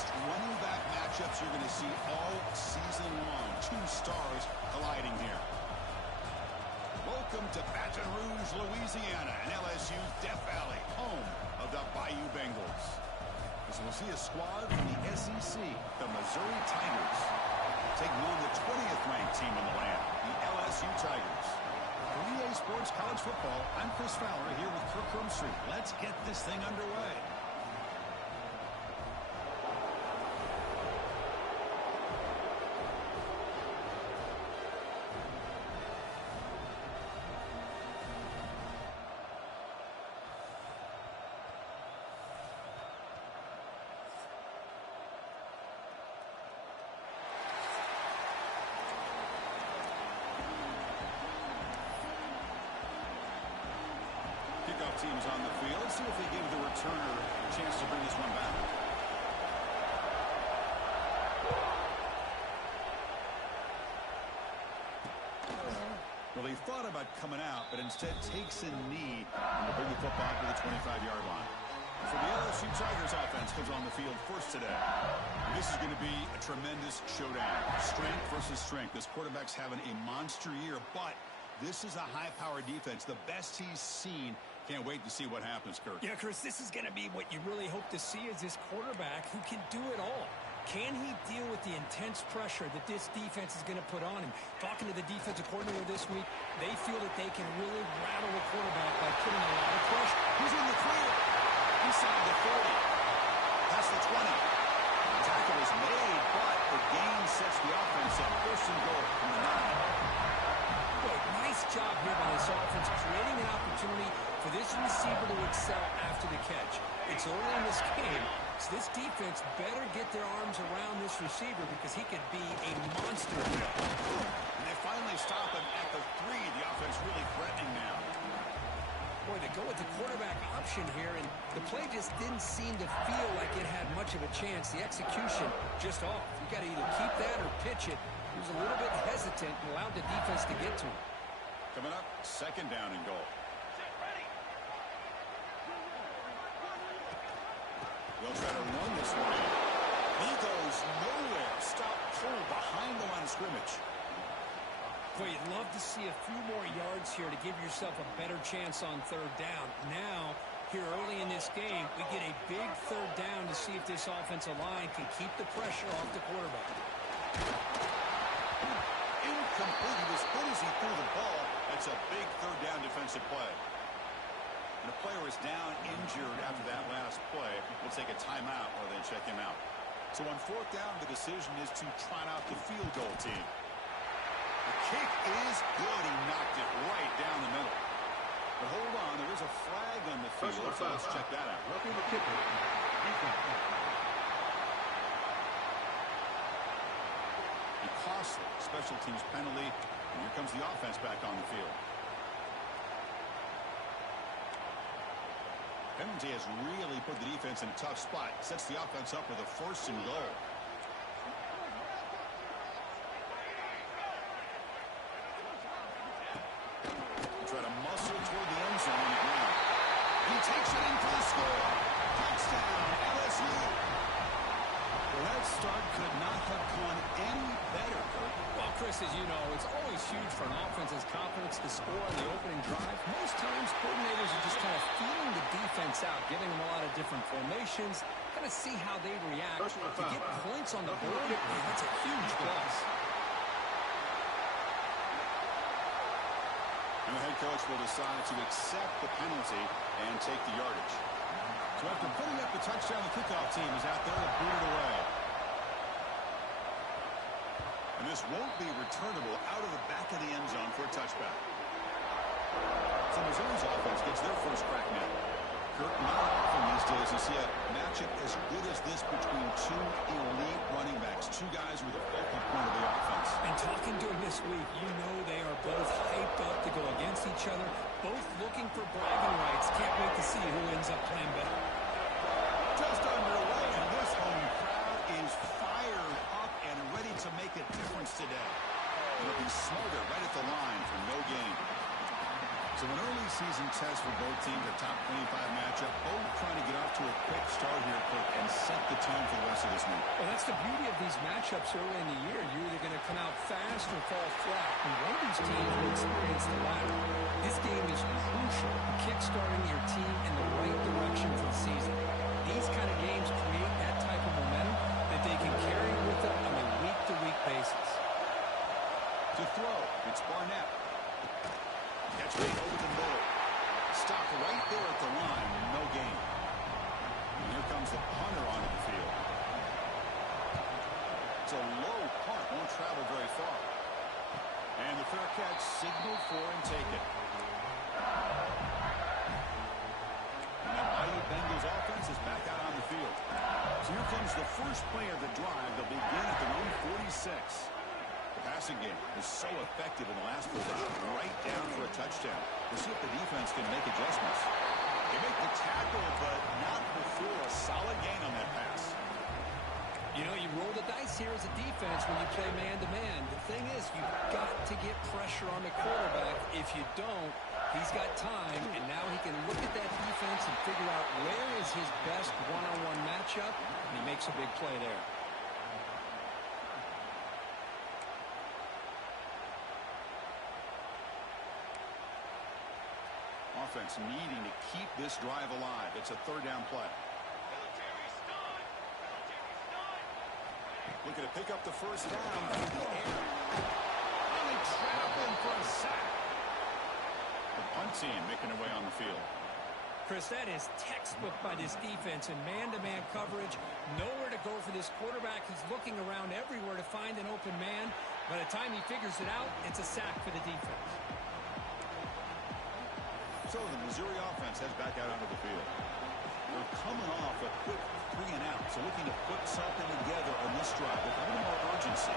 best running back matchups you're going to see all season long. Two stars colliding here. Welcome to Baton Rouge, Louisiana, and LSU's Death Valley, home of the Bayou Bengals. As we'll see a squad from the SEC, the Missouri Tigers, taking on the 20th ranked team in the land, the LSU Tigers. For EA Sports College Football, I'm Chris Fowler here with Kirk Crumstreet. Let's get this thing underway. Kickoff team's on the field. Let's see if they give the returner a chance to bring this one back. Well, he thought about coming out, but instead takes a knee to bring the football to the 25-yard line. For the LSU Tigers offense comes on the field first today. And this is going to be a tremendous showdown. Strength versus strength. This quarterback's having a monster year, but this is a high-powered defense, the best he's seen. Can't wait to see what happens, Kirk. Yeah, Chris, this is going to be what you really hope to see is this quarterback who can do it all. Can he deal with the intense pressure that this defense is going to put on him? Talking to the defensive coordinator this week, they feel that they can really rattle the quarterback by putting a lot of pressure. He's in the clear. Inside the 40. Past the 20. The tackle is made, but the gain sets the offense up. First and goal from the 9. Nice job here by this offense, creating an opportunity for this receiver to excel after the catch. It's early in this game, so this defense better get their arms around this receiver because he could be a monster here. And they finally stop him at the 3. The offense really threatening now. Boy, they go with the quarterback option here, and the play just didn't seem to feel like it had much of a chance. The execution just off. You got to either keep that or pitch it. He was a little bit hesitant and allowed the defense to get to him. Coming up, second down and goal. They'll try to run this one. He goes nowhere. Stop pull behind the line of scrimmage. Boy, you'd love to see a few more yards here to give yourself a better chance on third down. Now, here early in this game, we get a big third down to see if this offensive line can keep the pressure off the quarterback. Incomplete. He was good as he threw the ball. That's a big third down defensive play. And a player is down injured after that last play. We'll take a timeout or then check him out. So on fourth down, the decision is to trot out the field goal team. The kick is good. He knocked it right down the middle. But hold on, there is a flag on the field, so let's check that out. Roughing the kicker. A costly special teams penalty, and here comes the offense back on the field. Penalty has really put the defense in a tough spot. Sets the offense up with a first and goal. Try to muscle toward the end zone on the ground. He takes it in for the score. Touchdown, LSU. Well, that start could not have gone any better. Well, Chris, as you know, it's always huge for an offense's confidence to score on the opening drive. Most times, coordinators are just kind of feeling the defense out, giving them a lot of different formations, kind of see how they react. To get points on the board, man, that's a huge plus. And the head coach will decide to accept the penalty and take the yardage. So after putting up the touchdown, the kickoff team is out there to boot it away. And this won't be returnable out of the back of the end zone for a touchback. So Missouri's offense gets their first crack now. Kirk, not often these days you see a matchup as good as this between two elite running backs, two guys with a focal point of the offense. And talking to him this week, you know they are both hyped up to go against each other, both looking for bragging rights. Can't wait to see who ends up playing better. Just underway, and this home crowd is fired up and ready to make a difference today. Looking smarter right at the line for no gain. So an early season test for both teams, a top 25 matchup, both trying to get off to a quick start here, Kirk, and set the tone for the rest of the listening. Well, that's the beauty of these matchups early in the year. You're either going to come out fast or fall flat. And one of these teams will experience the latter. This game is crucial in kickstarting your team in the right direction for the season. These kind of games create that type of momentum that they can carry with them on a week-to-week basis. To throw, it's Barnett. Catch made over the middle. Stopped right there at the line. No gain. And here comes the punter onto the field. It's a low punt. Won't travel very far. And the fair catch signaled for and taken. And the Bayou Bengals offense is back out on the field. So here comes the first play of the drive. They'll begin at their own 46. The passing game was so effective in the last possession, right down for a touchdown. We'll see if the defense can make adjustments. They make the tackle, but not before a solid gain on that pass. You know, you roll the dice here as a defense when you play man-to-man. The thing is, you've got to get pressure on the quarterback. If you don't, he's got time, and now he can look at that defense and figure out where is his best one-on-one matchup, and he makes a big play there. Offense needing to keep this drive alive. It's a third down play. Looking to pick up the first down through the air. Only traveling for a sack. The punt team making their way on the field. Chris, that is textbook by this defense in man-to-man coverage. Nowhere to go for this quarterback. He's looking around everywhere to find an open man. By the time he figures it out, it's a sack for the defense. So the Missouri offense heads back out onto the field. They're coming off a quick 3 and out, so looking to put something together on this drive with a little more urgency.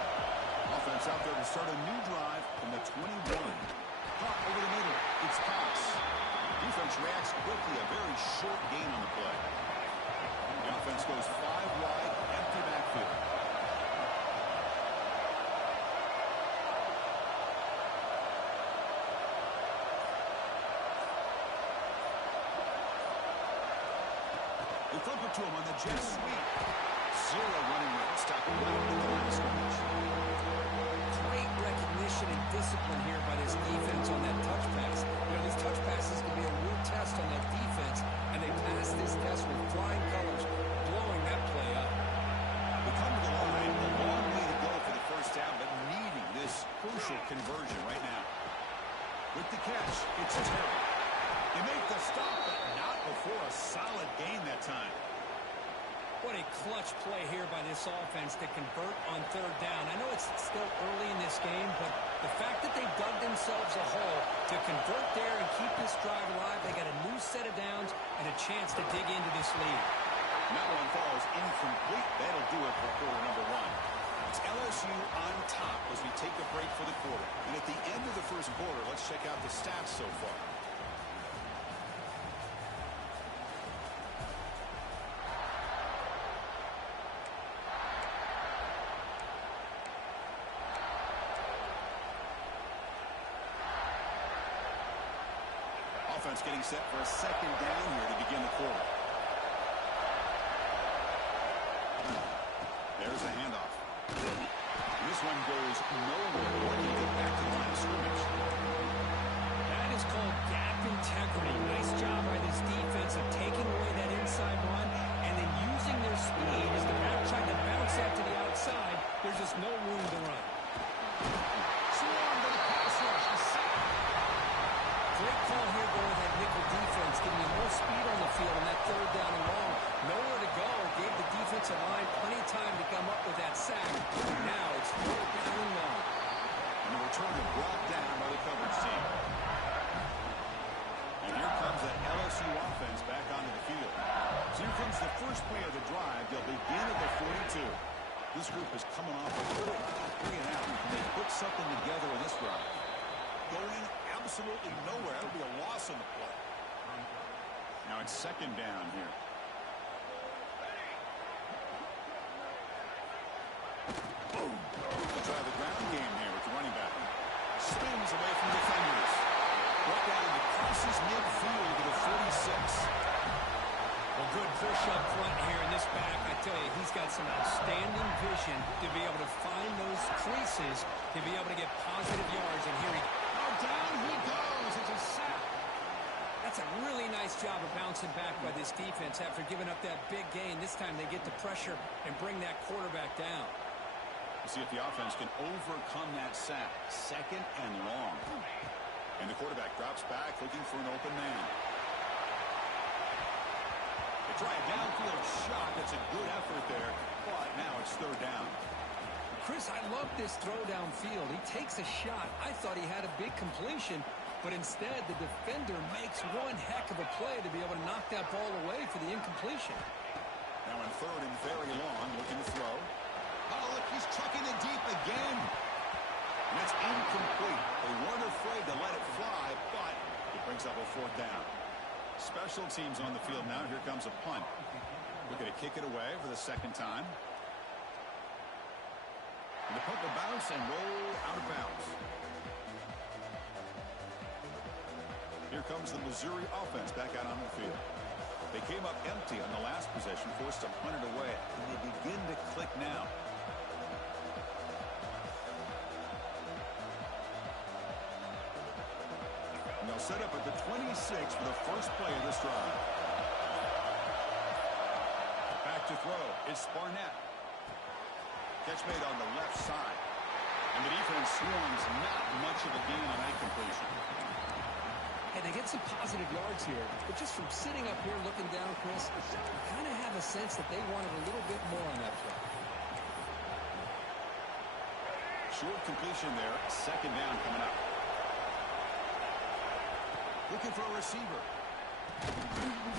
Offense out there to start a new drive from the 21. Caught over the middle. It's pass. Defense reacts quickly. A very short gain on the play. The offense goes 5 wide, empty backfield. They thump it to him on the jet sweep. Zero running room. Stop right at the line of scrimmage. Great recognition and discipline here by this defense on that touch pass. You know, these touch passes can be a real test on that defense, and they pass this test with flying colors, blowing that play up. They come to the line. A long way to go for the first down, but needing this crucial conversion right now. With the catch, it's Terry. They make the stop, but not before a solid gain that time. What a clutch play here by this offense to convert on third down. I know it's still early in this game, but the fact that they dug themselves a hole to convert there and keep this drive alive, they got a new set of downs and a chance to dig into this lead. That one falls incomplete. That'll do it for quarter number 1. It's LSU on top as we take a break for the quarter. And at the end of the first quarter, let's check out the stats so far. Offense getting set for a second down here to begin the quarter. There's a handoff. This one goes nowhere when you get back to the line of scrimmage. That is called gap integrity. Nice job by this defense of taking away that inside run and then using their speed as the back tried to bounce that to the outside. There's just no room to run. Swarm to the pass rush. Great call here going with that nickel defense, giving you more speed on the field on that third down and long. Nowhere to go. Gave the defensive line plenty of time to come up with that sack. Now it's third down and long. And the return is brought down by the coverage team. And here comes that LSU offense back onto the field. So here comes the first play of the drive. They'll begin at the 42. This group is coming off a good 3 and out. Can they put something together in this drive? Going absolutely nowhere. That'll be a loss on the play. Now it's second down here. Boom. They'll try the ground game here with the running back. Spins away from the defenders. Brought down and crosses midfield to the 46. Well, good push up front here in this back. I tell you, he's got some outstanding vision to be able to find those creases, to be able to get positive yards. And here he goes. Oh, down he goes. It's a sack. That's a really nice job of bouncing back by this defense after giving up that big gain. This time they get the pressure and bring that quarterback down. We'll see if the offense can overcome that sack. Second and long. And the quarterback drops back looking for an open man. They try a downfield shot. That's a good effort there. But now it's third down. Chris, I love this throw downfield. He takes a shot. I thought he had a big completion, but instead the defender makes one heck of a play to be able to knock that ball away for the incompletion. Now in third and very long, looking to throw. Oh, look, he's trucking it deep again. And it's incomplete. They weren't afraid to let it fly, but it brings up a fourth down. Special teams on the field now. Here comes a punt. Looking to kick it away for the second time. And the punt will bounce and roll out of bounds. Here comes the Missouri offense back out on the field. They came up empty on the last possession, forced to punt it away, and they begin to click now. And they'll set up at the 26 for the first play of this drive. Back to throw. It's Barnett. Catch made on the left side. And the defense swarms not much of a gain on that completion. Hey, they get some positive yards here, but just from sitting up here looking down, Chris, you kind of have a sense that they wanted a little bit more on that play. Short completion there. Second down coming up. Looking for a receiver.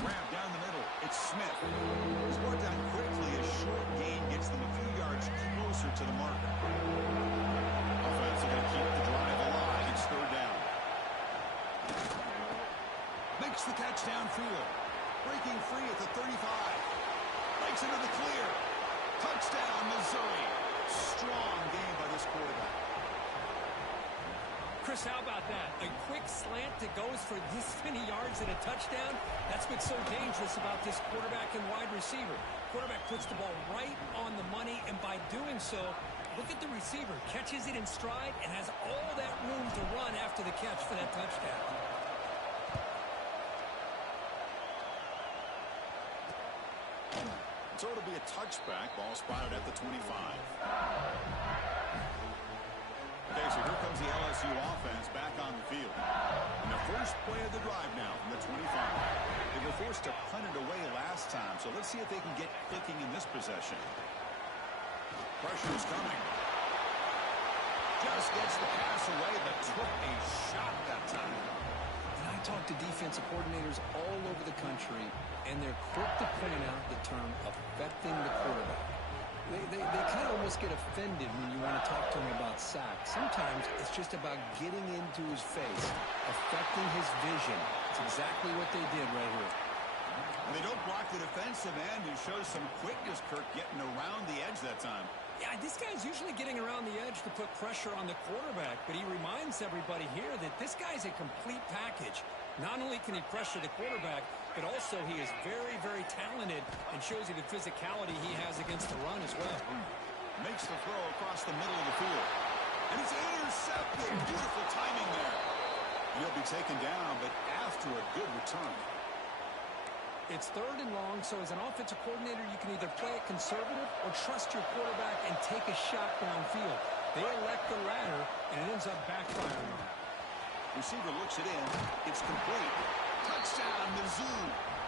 Grab down the middle. It's Smith. He's brought down quickly. A short gain gets them a few yards closer to the marker. Offense are going to keep the drive alive. It's third down. Makes the catch downfield. Breaking free at the 35. Breaks into the clear. Touchdown, Missouri. Strong game by this quarterback. Chris, how about that? A quick slant that goes for this many yards and a touchdown. That's what's so dangerous about this quarterback and wide receiver. Quarterback puts the ball right on the money, and by doing so, look at the receiver. Catches it in stride and has all that room to run after the catch for that touchdown. So it'll be a touchback. Ball spotted at the 25. Okay, so here comes the LSU offense back on the field. And the first play of the drive now from the 25. They were forced to punt it away last time, so let's see if they can get clicking in this possession. Pressure is coming. Just gets the pass away, but took a shot that time. And I talk to defensive coordinators all over the country, and they're quick to point out the term affecting the quarterback. They kind of almost get offended when you want to talk to them about sacks. Sometimes it's just about getting into his face, affecting his vision. It's exactly what they did right here. They don't block the defensive end. He shows some quickness, Kirk, getting around the edge that time. Yeah, this guy's usually getting around the edge to put pressure on the quarterback, but he reminds everybody here that this guy's a complete package. Not only can he pressure the quarterback, but also he is very, very talented and shows you the physicality he has against the run as well. Makes the throw across the middle of the field. And it's intercepted. Beautiful timing there. He'll be taken down, but after a good return. It's third and long, so as an offensive coordinator, you can either play it conservative or trust your quarterback and take a shot downfield. They elect the latter, and it ends up backfiring. Receiver looks it in. It's complete. Touchdown, Mizzou.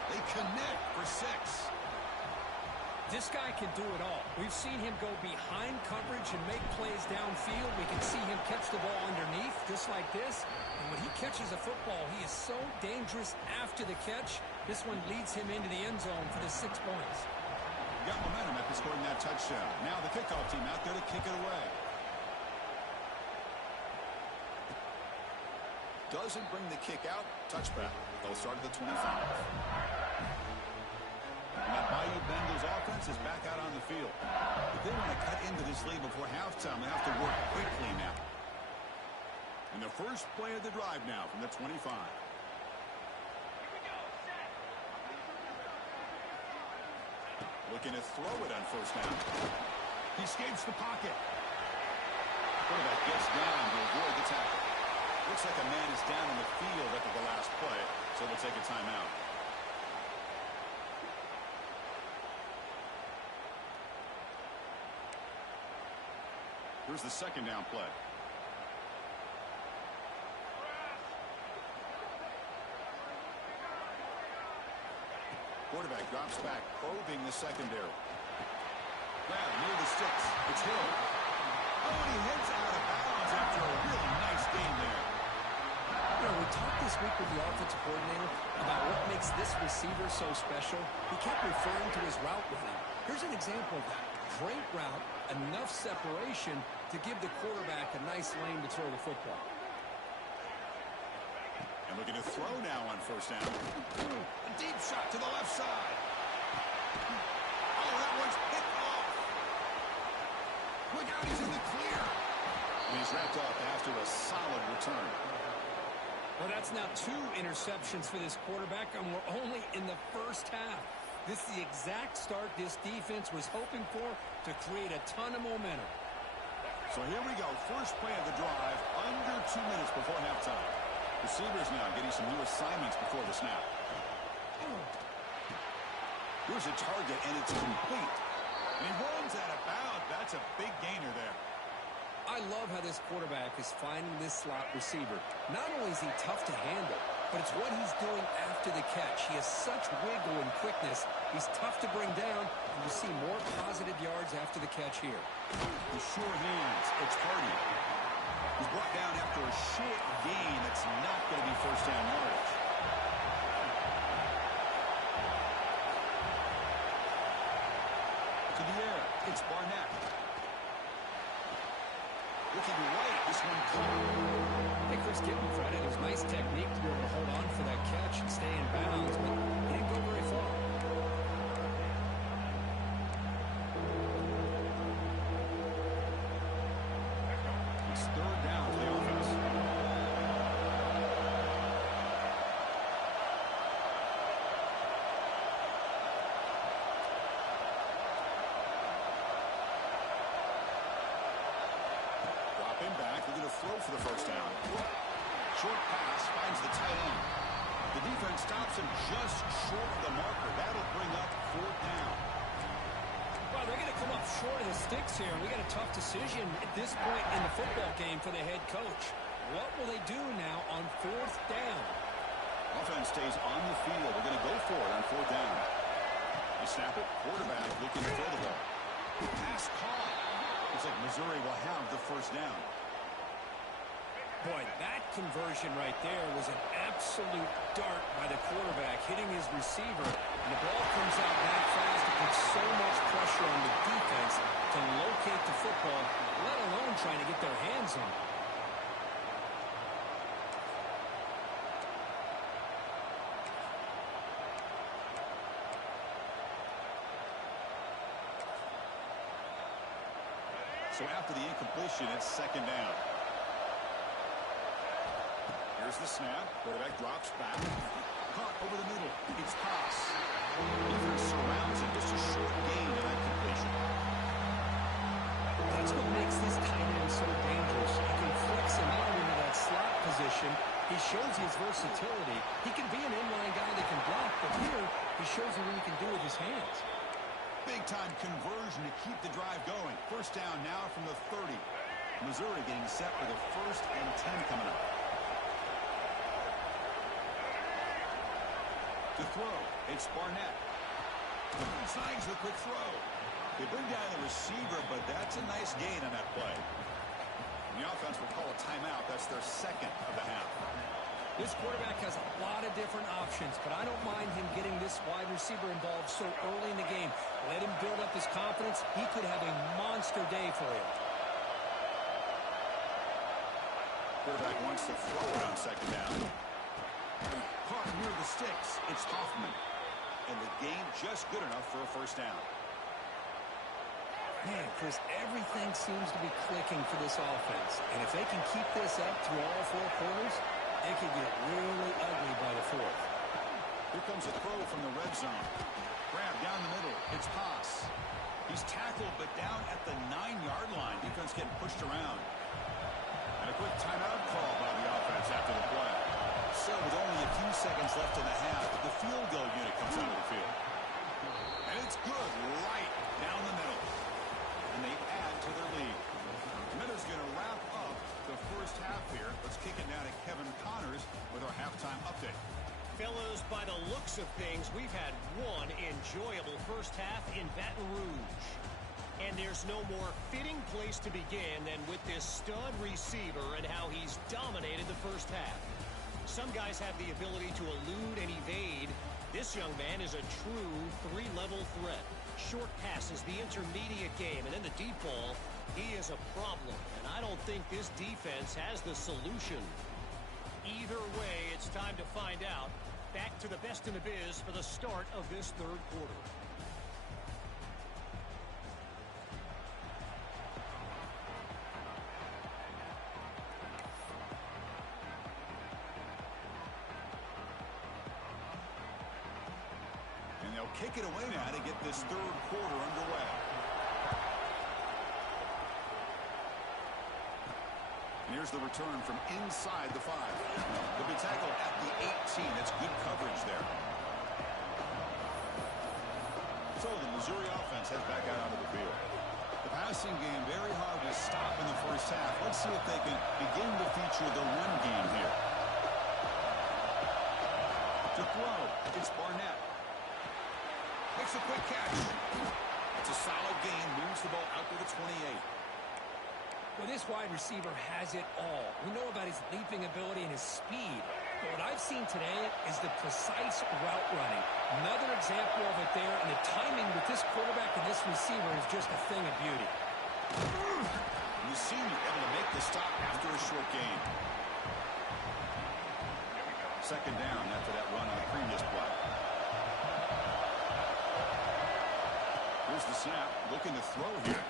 They connect for 6. This guy can do it all. We've seen him go behind coverage and make plays downfield. We can see him catch the ball underneath, just like this. And when he catches a football, he is so dangerous after the catch. This one leads him into the end zone for the 6 points. Got momentum after scoring that touchdown. Now the kickoff team out there to kick it away. Doesn't bring the kick out. Touchback. They'll start at the 25. And that Bayou Bengals offense is back out on the field. If they want to cut into this lead before halftime, they have to work quickly now. And the first play of the drive now from the 25. Looking to throw it on first down. He escapes the pocket. Quarterback gets down to avoid the tackle. Looks like a man is down in the field after the last play, so we'll take a timeout. Here's the second down play. Quarterback drops back, probing the secondary. Grab near the sticks. It's Hill. Oh, and he heads out of bounds after a really nice gain there. You know, we talked this week with the offensive coordinator about what makes this receiver so special. He kept referring to his route running. Here's an example of that. Great route, enough separation to give the quarterback a nice lane to throw the football. And looking to throw now on first down. A deep shot to the left side. Oh, that one's picked off. Look out, he's in the clear. And he's wrapped up after a solid return. Well, that's now 2 interceptions for this quarterback, and we're only in the first half. This is the exact start this defense was hoping for to create a ton of momentum. So here we go. First play of the drive, under 2 minutes before halftime. Receivers now getting some new assignments before the snap. Here's a target, and it's complete. And he runs out of bounds. That's a big gainer there. I love how this quarterback is finding this slot receiver. Not only is he tough to handle, but it's what he's doing after the catch. He has such wiggle and quickness. He's tough to bring down, and you see more positive yards after the catch here. The sure hands. It's Hardy. He's brought down after a short gain. That's not going to be first down yardage. To the air. It's Barnett. Looking right. This one clear. Hey, Chris, give him credit. It was nice technique to be able to hold on for that catch and stay in bounds, but he didn't go very far. It's third down to the offense. Dropping back, looking to throw for the first down. Short pass finds the tight end. The defense stops him just short of the marker. That'll bring up fourth down. Well, they're going to come up short of the sticks here. We got a tough decision at this point in the football game for the head coach. What will they do now on fourth down? Offense stays on the field. They're going to go for it on fourth down. They snap it. Quarterback looking to throw the ball. Pass caught. Looks like Missouri will have the first down. Boy, that conversion right there was an absolute dart by the quarterback hitting his receiver. And the ball comes out that fast. It puts so much pressure on the defense to locate the football, let alone trying to get their hands on it. So after the incompletion, it's second down. Here's the snap. Quarterback drops back. Caught over the middle. It's toss. Defense surrounds him. Just a short gain in that completion. That's what makes this tight end so dangerous. You can flex him out into that slot position. He shows his versatility. He can be an inline guy that can block, but here he shows you what he can do with his hands. Big-time conversion to keep the drive going. First down now from the 30. Missouri getting set for the 1st and 10 coming up. To throw, it's Barnett. Signs the quick throw. They bring down the receiver, but that's a nice gain on that play. And the offense will call a timeout. That's their second of the half. This quarterback has a lot of different options, but I don't mind him getting this wide receiver involved so early in the game. Let him build up his confidence. He could have a monster day for you. Quarterback wants to throw it on second down. Caught near the sticks. It's Hoffman. And the gain just good enough for a first down. Man, Chris, everything seems to be clicking for this offense. And if they can keep this up through all 4 quarters, it could get really ugly by the 4th. Here comes a throw from the red zone. Grab down the middle. It's Haas. He's tackled, but down at the 9-yard line. Defense getting pushed around. And a quick timeout call by the offense after the play. So with only a few seconds left in the half, the field goal unit comes out of the field. And it's good right down the middle. And they add to their lead. Miller's going to wrap up the first half here. Let's kick it now to Kevin Connors with our halftime update. Fellas, by the looks of things, we've had one enjoyable first half in Baton Rouge. And there's no more fitting place to begin than with this stud receiver and how he's dominated the first half. Some guys have the ability to elude and evade. This young man is a true three-level threat. Short passes, the intermediate game, and then the deep ball. He is a problem, and I don't think this defense has the solution. Either way, it's time to find out. Back to the best in the biz for the start of this third quarter. And they'll kick it away now to get this third quarter underway. And here's the return from inside the 5. They'll be tackled at the 18. That's good coverage there. So the Missouri offense heads back out onto the field. The passing game very hard to stop in the first half. Let's see if they can begin to feature the run game here. To throw, it's Barnett. Makes a quick catch. It's a solid gain. Moves the ball out to the 28. Well, this wide receiver has it all. We know about his leaping ability and his speed. But what I've seen today is the precise route running. Another example of it there, and the timing with this quarterback and this receiver is just a thing of beauty. The senior able to make the stop after a short gain. Second down after that run on the previous play. Here's the snap, looking to throw here.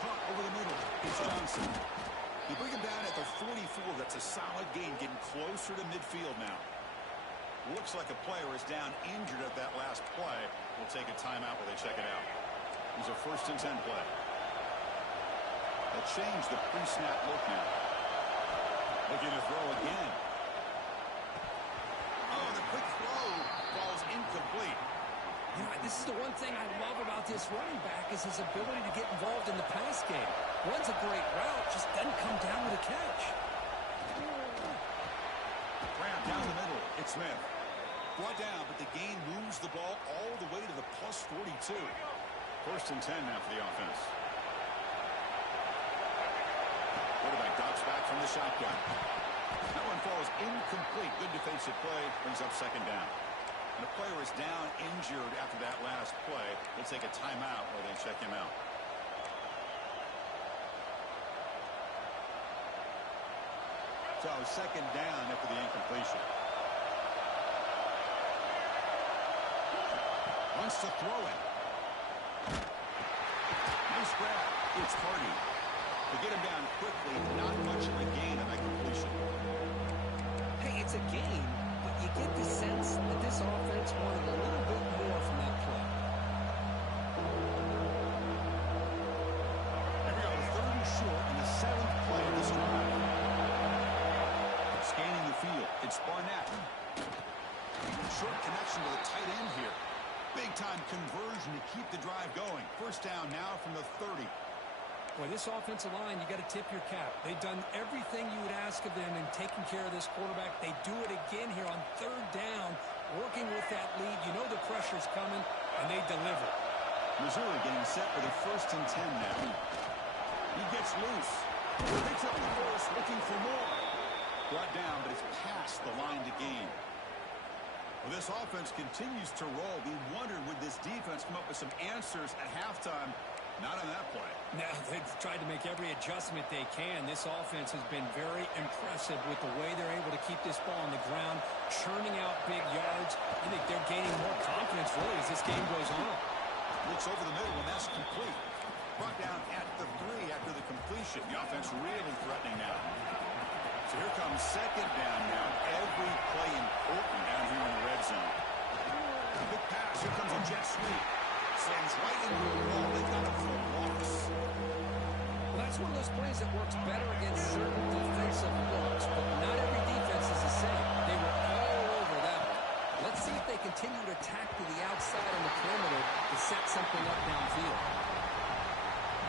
Pop over the middle. It's Johnson. You bring him down at the 44. That's a solid gain, getting closer to midfield now. Looks like a player is down injured at that last play. We'll take a timeout while they check it out. Here's a 1st and 10 play. They'll change the pre-snap look now. Looking to throw again. Oh, the quick throw falls incomplete. You know, this is the one thing I love about this running back is his ability to get involved in the pass game. Runs a great route, just doesn't come down with a catch. Grab down the middle. It's Smith. Brought down, but the gain moves the ball all the way to the plus 42. 1st and 10 now for the offense. Quarterback drops back from the shotgun. That one falls incomplete. Good defensive play. Brings up 2nd down. And the player is down injured after that last play. We'll take a timeout while they check him out. So 2nd down after the incompletion. Wants to throw it. Nice grab. It's Hardy. They get him down quickly. Not much of a gain on that completion. Hey, it's a gain. You get the sense that this offense wanted a little bit more from that play. Here we go, 3rd and short in the 7th play of this drive. Scanning the field, it's Barnett. Short connection to the tight end here. Big-time conversion to keep the drive going. 1st down now from the 30. Boy, this offensive line, you got to tip your cap. They've done everything you would ask of them in taking care of this quarterback. They do it again here on 3rd down, working with that lead. You know the pressure's coming, and they deliver. Missouri getting set for the 1st and 10 now. He gets loose. Picks up the force, looking for more. Brought down, but it's past the line to gain. Well, this offense continues to roll. We wondered, would this defense come up with some answers at halftime? Not on that play. No, they've tried to make every adjustment they can. This offense has been very impressive with the way they're able to keep this ball on the ground, churning out big yards. I think they're gaining more confidence, really, as this game goes on. Looks over the middle, and that's complete. Brought down at the 3 after the completion. The offense really threatening now. So here comes 2nd down now. Every play important down here in the red zone. Quick pass. Here comes a jet sweep. Sends right into the wall. They got him for a loss. Well, that's one of those plays that works better against certain defensive looks, but not every defense is the same. They were all over that one. Let's see if they continue to attack to the outside on the perimeter to set something up downfield.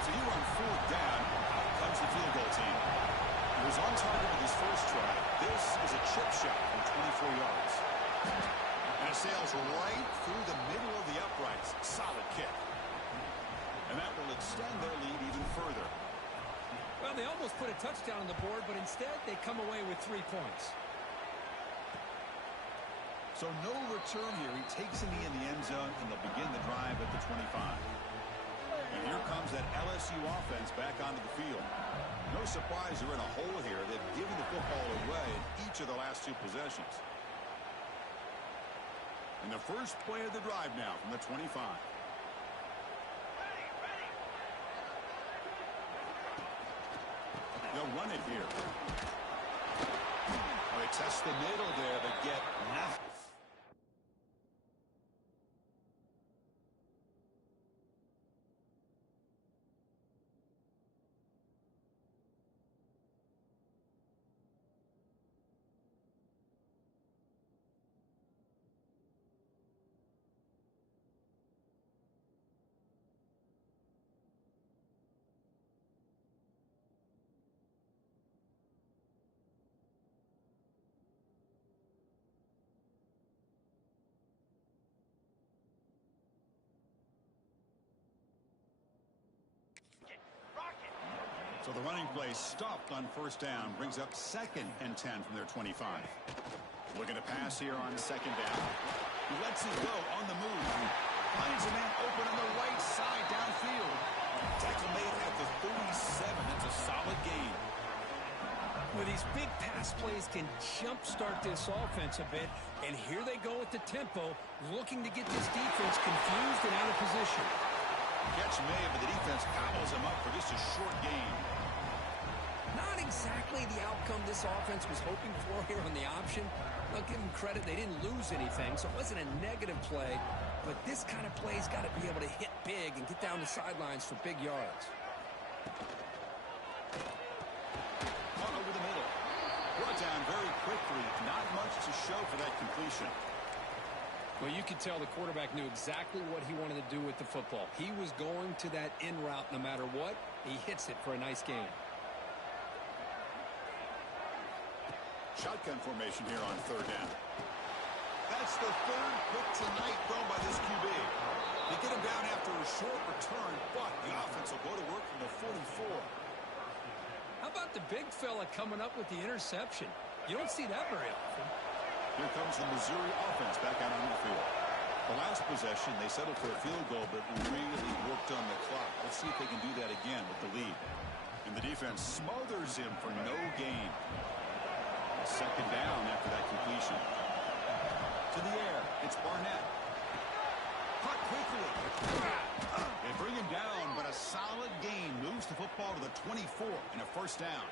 So you run fourth down. Out comes the field goal team. He was on target with his first try. This is a chip shot from 24 yards. And it sails right through the middle of the uprights. Solid kick. And that will extend their lead even further. Well, they almost put a touchdown on the board, but instead they come away with 3 points. So no return here. He takes a knee in the end zone, and they'll begin the drive at the 25. And here comes that LSU offense back onto the field. No surprise they're in a hole here. They've given the football away in each of the last 2 possessions. And the first play of the drive now from the 25. They'll run it here. Oh, they test the middle there, but get nothing. So the running play stopped on first down, brings up 2nd and 10 from their 25. Looking to pass here on 2nd down. He lets it go on the move. Finds a man open on the right side downfield. Tackle made at the 37. That's a solid gain. Well, these big pass plays can jumpstart this offense a bit, and here they go with the tempo, looking to get this defense confused and out of position. Catch made, but the defense gobbles him up for just a short gain. Not exactly the outcome this offense was hoping for here on the option. I'll give them credit, they didn't lose anything, so it wasn't a negative play, but this kind of play's got to be able to hit big and get down the sidelines for big yards. Caught over the middle. Brought down very quickly. Not much to show for that completion. Well, you could tell the quarterback knew exactly what he wanted to do with the football. He was going to that in route no matter what. He hits it for a nice gain. Shotgun formation here on 3rd down. That's the 3rd pick tonight thrown by this QB. They get him down after a short return, but the offense will go to work from the 44. How about the big fella coming up with the interception? You don't see that very often. Here comes the Missouri offense back out on the field. The last possession, they settled for a field goal, but really worked on the clock. Let's see if they can do that again with the lead. And the defense smothers him for no gain. 2nd down after that completion. To the air, it's Barnett. Caught quickly. They bring him down, but a solid gain moves the football to the 24 and a 1st down.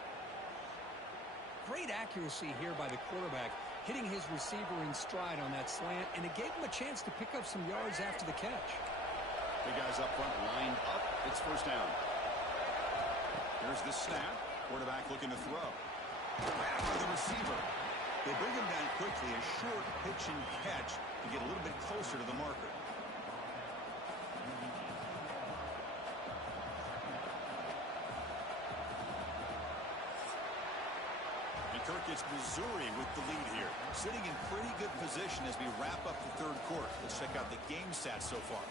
Great accuracy here by the quarterback, hitting his receiver in stride on that slant, and it gave him a chance to pick up some yards after the catch. The guys up front lined up. It's 1st down. Here's the snap. Quarterback looking to throw. Grab by the receiver. They bring him down quickly. A short pitch and catch to get a little bit closer to the marker. Kirk gets Missouri with the lead here. Sitting in pretty good position as we wrap up the 3rd quarter. Let's check out the game stats so far.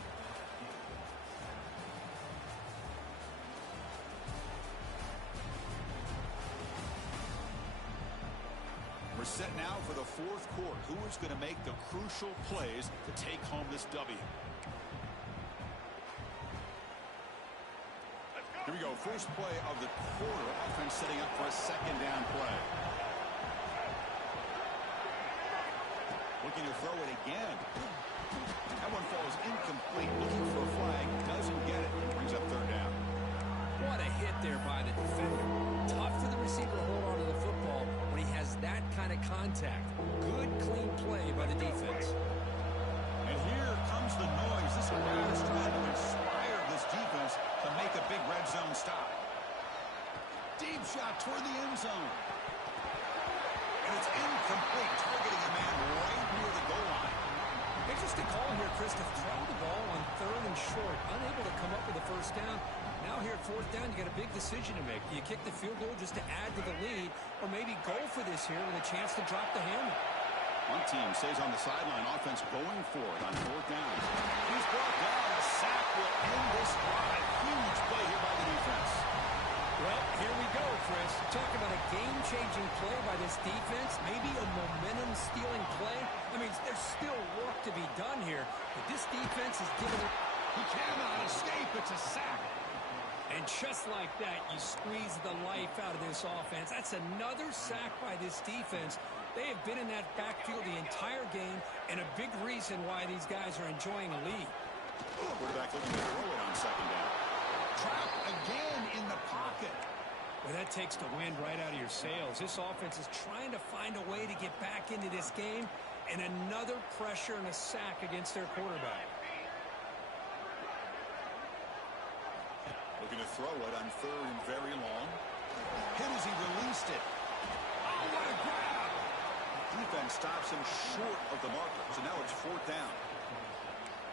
We're set now for the 4th quarter. Who is going to make the crucial plays to take home this W? Here we go. First play of the quarter. Offense setting up for a 2nd down play. Looking to throw it again. That one falls incomplete. Looking for a flag. Doesn't get it. And brings up 3rd down. What a hit there by the defender. Tough for the receiver to hold on to the football when he has that kind of contact. Good, clean play by the defense. And here shot toward the end zone. And it's incomplete, targeting a man right near the goal line. Interesting call here, Chris, to throw the ball on 3rd and short. Unable to come up with a first down. Now here at 4th down, you got a big decision to make. Do you kick the field goal just to add to the lead, or maybe go for this here with a chance to drop the hammer? One team stays on the sideline, offense going for it on 4th down. He's brought down. A sack will end this drive. Huge play here by the defense. Well, here we go, Chris. Talk about a game-changing play by this defense. Maybe a momentum-stealing play. I mean, there's still work to be done here, but this defense is giving it. He cannot escape. It's a sack. And just like that, you squeeze the life out of this offense. That's another sack by this defense. They have been in that backfield the entire game, and a big reason why these guys are enjoying a lead. Quarterback looking to throw it on 2nd down. Trapped again in the pocket. Well, that takes the wind right out of your sails. This offense is trying to find a way to get back into this game, and another pressure and a sack against their quarterback. Looking to throw it on 3rd and very long. Hit as he released it. Oh, what a grab! Defense stops him short of the marker, so now it's 4th down.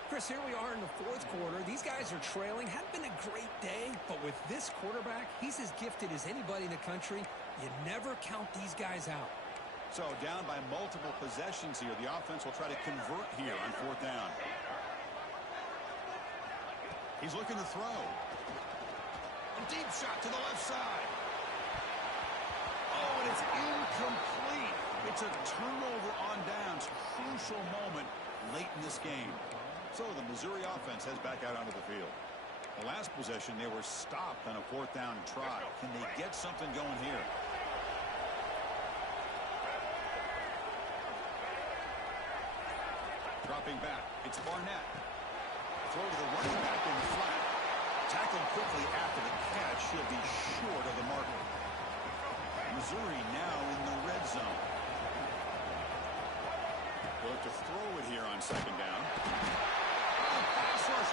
Chris, here we are in the 4th quarter. These guys are trailing. Hadn't been a great day, but with this quarterback, he's as gifted as anybody in the country. You never count these guys out. So down by multiple possessions here. The offense will try to convert here on 4th down. He's looking to throw. A deep shot to the left side. Oh, and it's incomplete. It's a turnover on downs. Crucial moment late in this game. So the Missouri offense heads back out onto the field. The last possession, they were stopped on a 4th down try. Can they get something going here? Dropping back, it's Barnett. Throw to the running back in the flat. Tackled quickly after the catch. Should be short of the marker. Missouri now in the red zone. They'll look to throw it here on 2nd down. Pass rush.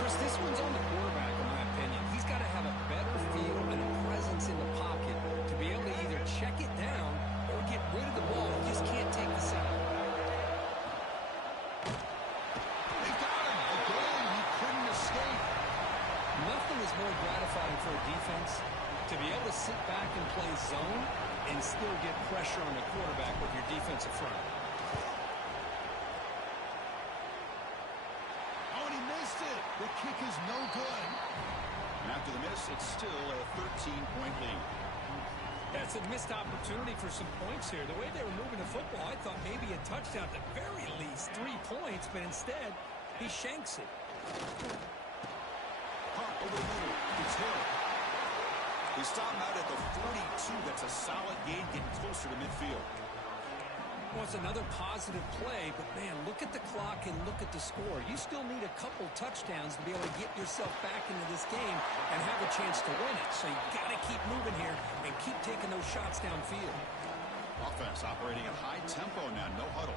Chris, this one's on the quarterback, in my opinion. He's got to have a better feel and a presence in the pocket to be able to either check it down or get rid of the ball. He just can't take the sack. They got him. Again, he couldn't escape. Nothing is more gratifying for a defense to be able to sit back and play zone and still get pressure on the quarterback with your defensive front. The kick is no good. And after the miss, it's still a 13-point lead. That's a missed opportunity for some points here. The way they were moving the football, I thought maybe a touchdown at the very least, 3 points, but instead, he shanks it. Pump over the middle. It's Hill. They stop him out at the 42. That's a solid gain, getting closer to midfield. Well, it's another positive play, but, man, look at the clock and look at the score. You still need a couple touchdowns to be able to get yourself back into this game and have a chance to win it. So you got to keep moving here and keep taking those shots downfield. Offense operating at high tempo now, no huddle.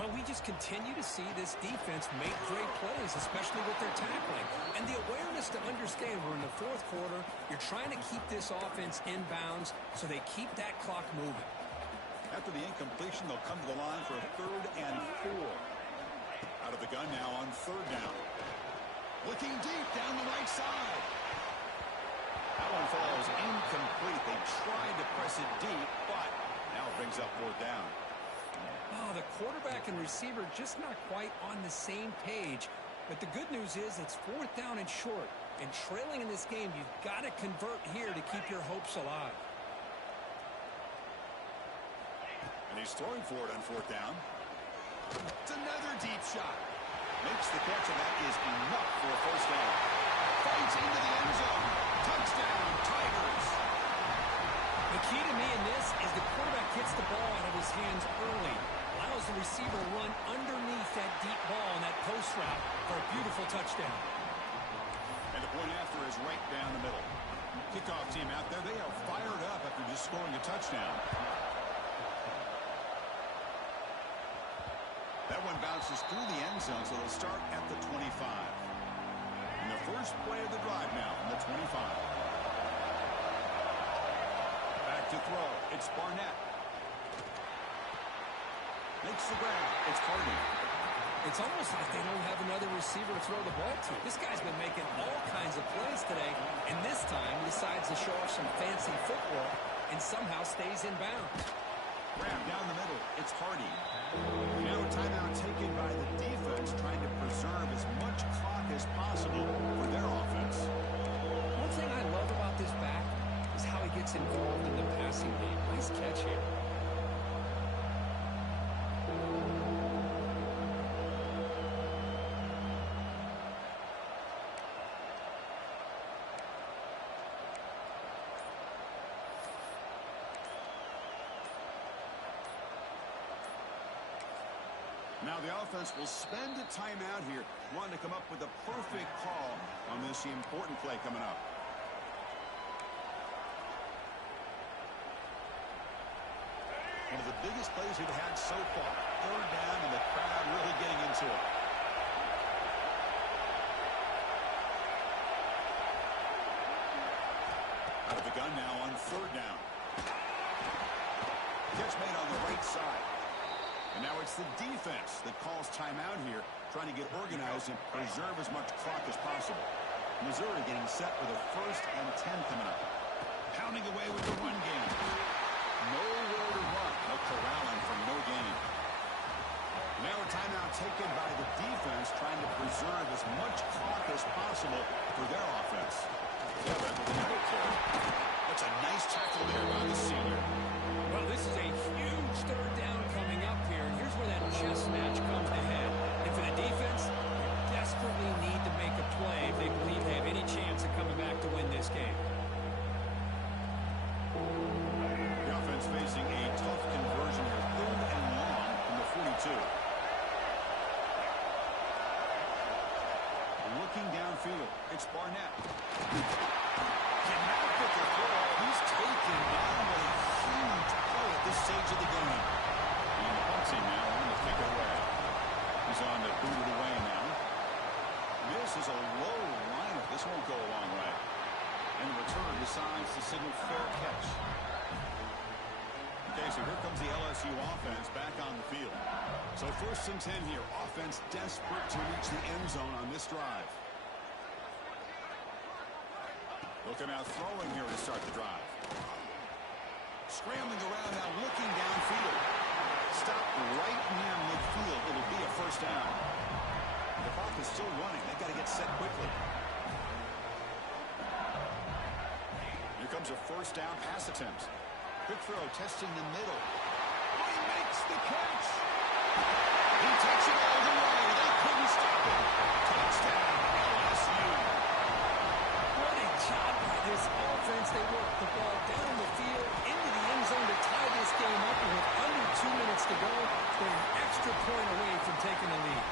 Well, we just continue to see this defense make great plays, especially with their tackling. And the awareness to understand we're in the 4th quarter, you're trying to keep this offense in bounds so they keep that clock moving. After the incompletion, they'll come to the line for a 3rd and 4. Out of the gun now on 3rd down. Looking deep down the right side. That one falls incomplete. They tried to press it deep, but now it brings up 4th down. Oh, the quarterback and receiver just not quite on the same page. But the good news is it's 4th down and short. And trailing in this game, you've got to convert here to keep your hopes alive. And he's throwing for it on 4th down. It's another deep shot. Makes the catch, and that is enough for a first down. Fights into the end zone. Touchdown, Tigers. The key to me in this is the quarterback gets the ball out of his hands early. Allows the receiver to run underneath that deep ball in that post route for a beautiful touchdown. And the point after is right down the middle. Kickoff team out there, they are fired up after just scoring a touchdown. That one bounces through the end zone, so they'll start at the 25. And the first play of the drive now from the 25. to throw. It's Barnett. Makes the grab. It's Hardy. It's almost like they don't have another receiver to throw the ball to. This guy's been making all kinds of plays today, and this time he decides to show off some fancy footwork and somehow stays in bounds. Grab down the middle. It's Hardy. Now a timeout taken by the defense, trying to preserve as much clock as possible for their offense. One thing I love about this back is how he gets involved in the passing game. Nice catch here. Now the offense will spend a timeout here, wanting to come up with a perfect call on this important play coming up. One of the biggest plays we've had so far. Third down and the crowd really getting into it. Out of the gun now on third down. Catch made on the right side. And now it's the defense that calls timeout here, trying to get organized and preserve as much clock as possible. Missouri getting set for the 1st and 10 coming up. Pounding away with the run game. Nowhere to run. No corralling from no gain. Now a timeout taken by the defense, trying to preserve as much clock as possible for their offense. With another play. That's a nice tackle there by the senior. Well, this is a huge third down coming up here, and here's where that chess match comes to head. And for the defense, they desperately need to make a play if they believe they have any chance of coming back to win this game. The offense facing a tough conversion here, 3rd and long from the 42. Looking downfield, it's Barnett. Cannot get the throw. He's taken down with a huge play at this stage of the game. And the punt team now on to kick it away. He's on to boot it away now. This is a low lineup. This won't go a long way. And the return decides to signal fair catch. Okay, so here comes the LSU offense back on the field. So 1st and 10 here. Offense desperate to reach the end zone on this drive. Looking out throwing here to start the drive. Scrambling around now, looking downfield. Stop right near midfield. It'll be a 1st down. The clock is still running. They got to get set quickly. Here comes a 1st down pass attempt. Quick throw, testing the middle. Oh, he makes the catch. He takes it all the way. They couldn't stop him. Touchdown, LSU. What a job by this offense. They worked the ball down the field into the end zone to tie this game up. And with under 2 minutes to go, they're an extra point away from taking the lead.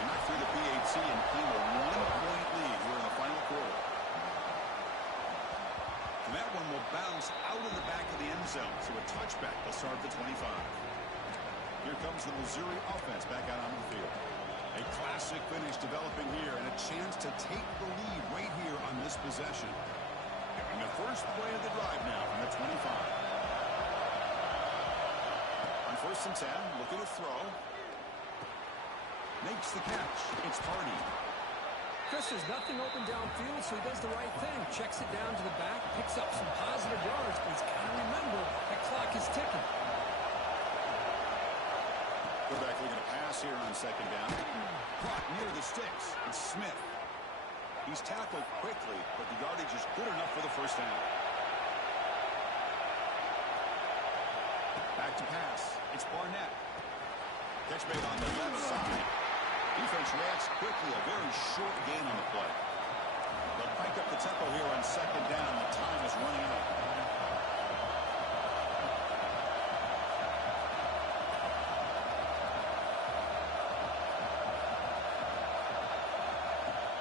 And not through the PAT and claim a 1-point lead here in the final quarter. And that one will bounce out of the back of the end zone. So a touchback will start at the 25. Here comes the Missouri offense back out on the field. A classic finish developing here and a chance to take the lead right here on this possession. And the first play of the drive now from the 25. On 1st and 10, looking to throw. Makes the catch. It's Hardy. Chris, there's nothing open downfield, so he does the right thing. Checks it down to the back, picks up some positive yards, but he's got to remember that clock is ticking. Quarterback looking to pass here on 2nd down. Caught near the sticks. It's Smith. He's tackled quickly, but the yardage is good enough for the 1st down. Back to pass. It's Barnett. Catch made on the left side. Defense reacts quickly. A very short gain on the play. They'll crank up the tempo here on 2nd down. The time is running out.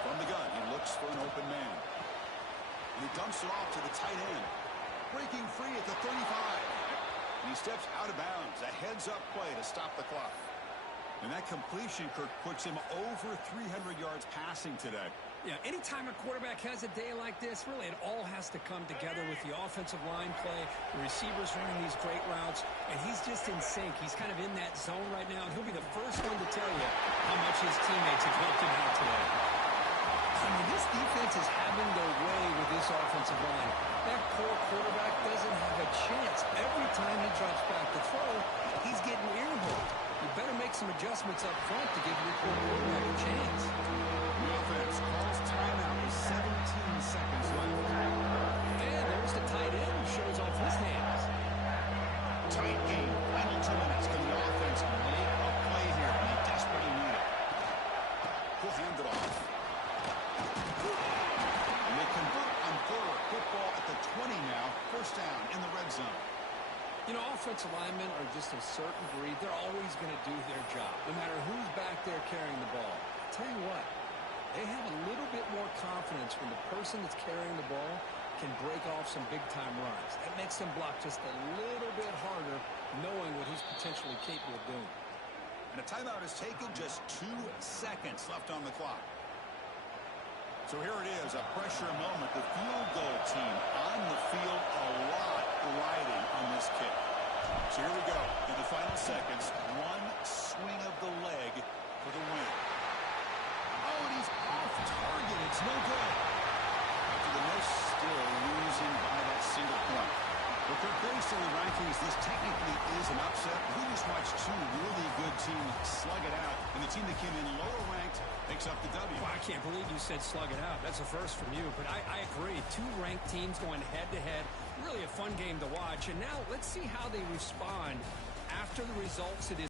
From the gun, he looks for an open man. And he dumps it off to the tight end. Breaking free at the 35. And he steps out of bounds. A heads-up play to stop the clock. And that completion, Kirk, puts him over 300 yards passing today. Yeah, anytime a quarterback has a day like this, really it all has to come together with the offensive line play, the receivers running these great routes, and he's just in sync. He's kind of in that zone right now, and he'll be the first one to tell you how much his teammates have helped him out today. I mean, this defense is having their way with this offensive line. That poor quarterback doesn't have a chance. Every time he drops back to throw, he's getting ear-hooked. You better make some adjustments up front to give your poor quarterback a chance. The offense calls timeout with 17 seconds left. And there's the tight end who shows off his hands. Tight game. Final 2 minutes. Can the offense make a play here? And they desperately need it. He'll hand it off. And they convert on third. Football at the 20 now. First down in the red zone. You know, offensive linemen are just a certain breed. They're always going to do their job, no matter who's back there carrying the ball. I'll tell you what, they have a little bit more confidence when the person that's carrying the ball can break off some big-time runs. That makes them block just a little bit harder, knowing what he's potentially capable of doing. And a timeout is taken, just 2 seconds left on the clock. So here it is, a pressure moment. The field goal team on the field, a lot riding on this kick. So here we go in the final seconds. One swing of the leg for the win. Oh, and he's off target. It's no good. After the miss, still losing by that single point. But based on the rankings, this technically is an upset. We just watched two really good teams slug it out, and the team that came in lower ranked picks up the W. Well, I can't believe you said slug it out. That's a first from you, but I agree. Two ranked teams going head-to-head. Really a fun game to watch. And now let's see how they respond after the results. It is